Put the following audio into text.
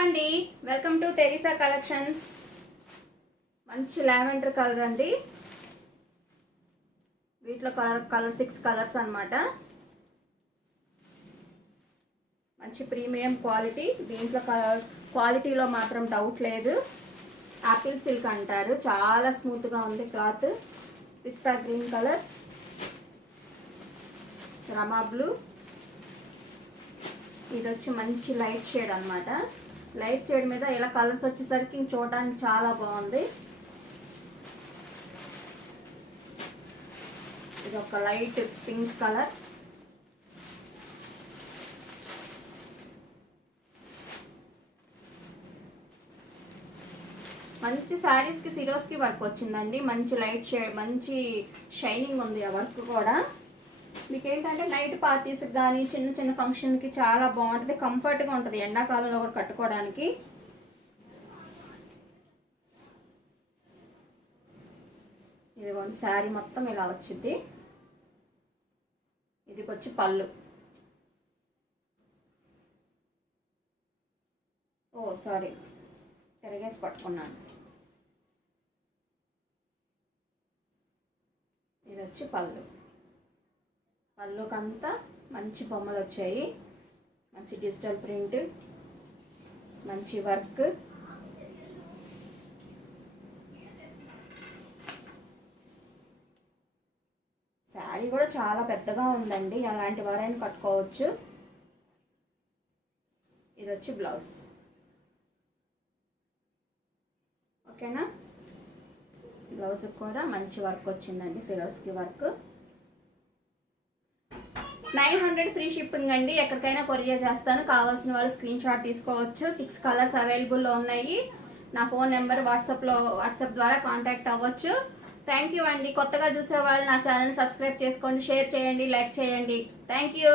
అండి, welcome to Teresa collections. మంచి lavender colour అండి. వీటిలో కలర్ 6 కలర్స్ అన్నమాట. మంచి ప్రీమియం క్వాలిటీ. దీంట్లో క్వాలిటీలో మాత్రం డౌట్ లేదు. యాపిల్ సిల్క్ అంటారు. చాలా స్మూత్గా ఉంది క్లాత్. పిస్తా గ్రీన్ కలర్, రమా బ్లూ. ఇది వచ్చి మంచి లైట్ షేడ్ అన్నమాట. లైట్ షేడ్ మీద ఇలా కలర్స్ వచ్చేసరికి చూడడానికి చాలా బాగుంది. ఇది ఒక లైట్ పింక్ కలర్. మంచి శారీస్కి సిరోస్కి వర్క్ వచ్చిందండి. మంచి లైట్ షేడ్, మంచి షైనింగ్ ఉంది ఆ వర్క్ కూడా. మీకు ఏంటంటే నైట్ పార్టీస్కి కానీ చిన్న చిన్న ఫంక్షన్కి చాలా బాగుంటుంది, కంఫర్ట్గా ఉంటుంది ఎండాకాలంలో కూడా కట్టుకోవడానికి. ఇదిగోండి శారీ మొత్తం ఇలా వచ్చింది. ఇది వచ్చి పళ్ళు. సారీ, తిరగేసి పట్టుకున్నాను. ఇది వచ్చి పళ్ళు. పళ్ళుకంతా మంచి బొమ్మలు వచ్చాయి. మంచి డిజిటల్ ప్రింట్, మంచి వర్క్. శారీ కూడా చాలా పెద్దగా ఉందండి. అలాంటి వారైనా కట్టుకోవచ్చు. ఇది వచ్చి బ్లౌజ్. ఓకేనా? బ్లౌజ్కి కూడా మంచి వర్క్ వచ్చిందండి, సిరోస్కి వర్క్. 900 ఫ్రీ షిప్పింగ్ అండి. ఎక్కడికైనా కొరియర్ చేస్తాను. కావాల్సిన వాళ్ళు స్క్రీన్ షాట్ తీసుకోవచ్చు. 6 కలర్స్ అవైలబుల్లో ఉన్నాయి. నా ఫోన్ నెంబర్ వాట్సాప్ ద్వారా కాంటాక్ట్ అవ్వచ్చు. థ్యాంక్ యూ అండి. కొత్తగా చూసే వాళ్ళు నా ఛానల్ సబ్స్క్రైబ్ చేసుకోండి, షేర్ చేయండి, లైక్ చేయండి. Thank you.